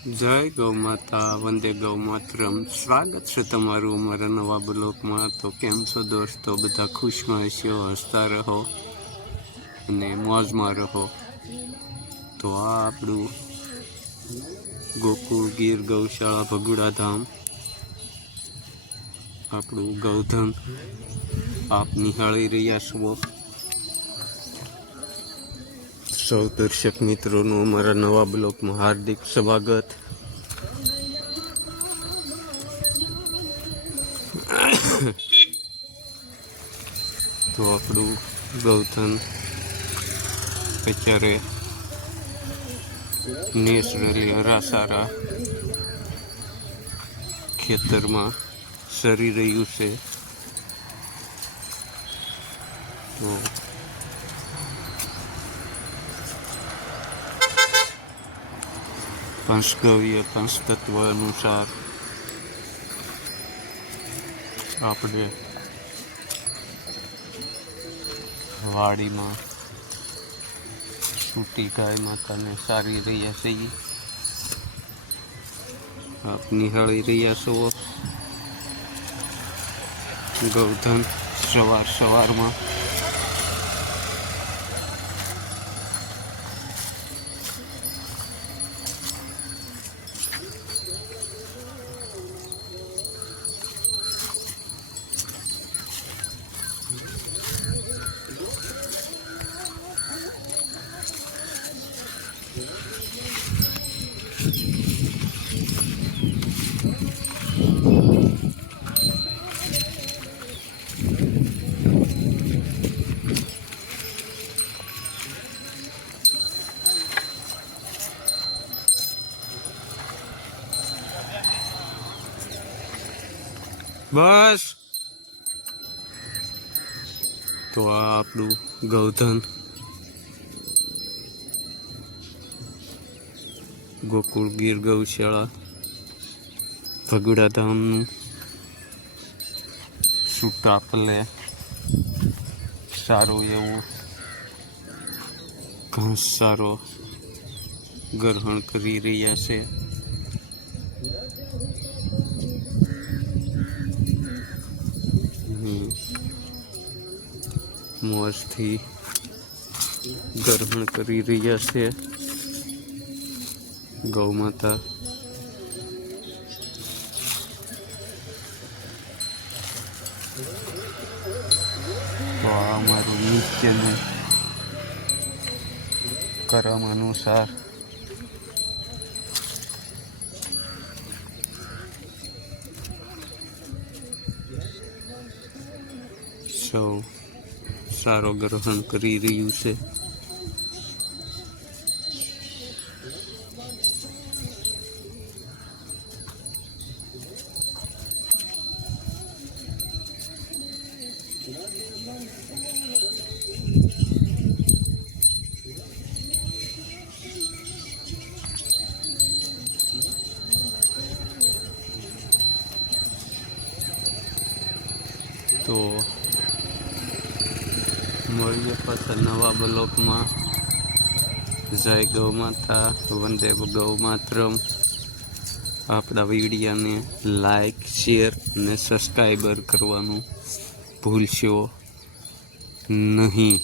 જય ગૌ માતા, વંદે ગૌ માતરમ. સ્વાગત છે તમારું અમારા નવા બ્લોકમાં. તો કેમ છો દોસ્તો? બધા ખુશમાં હશો, હસતા રહો અને મોજમાં રહો. તો આ આપણું ગોકુળ ગીર ગૌશાળા ભગુડા ધામ, આપણું ગૌધન આપ નિહાળી રહ્યા છો. સૌ દર્શક મિત્રોનું અમારા નવા બ્લોકમાં હાર્દિક સ્વાગત. તો આપણું ગૌધન અત્યારે નેચરલી હરાસારા ખેતરમાં સરી રહ્યું છે. તો પંચગવ્ય પંચતત્વ અનુસાર આપણે વાડીમાં સૂટી ગાય માતાને સારી રહ્યા છીએ. આપ નિહાળી રહ્યા છો ગૌધન સવારમાં. બસ તો આ આપણું ગૌધન ગોકુળ ગીર ગૌશાળા ભગુડા ધામનું સુટાપલે સારું એવું ઘાસ સારો ગ્રહણ કરી રહ્યા છે. મોજથી ગ્રહણ કરી રહ્યા છે ગૌ માતા. તો આ અમારું નિત્યનું કર્મ અનુસાર સૌ સારો ગ્રહણ કરી રહ્યું છે. તો મળીએ પાછા નવા બ્લોકમાં. જય ગૌ માતા, વંદે ગૌ માતરમ. આપણા વિડીયોને લાઈક, શેર અને સબસ્ક્રાઈબર કરવાનું ભૂલશો નહીં.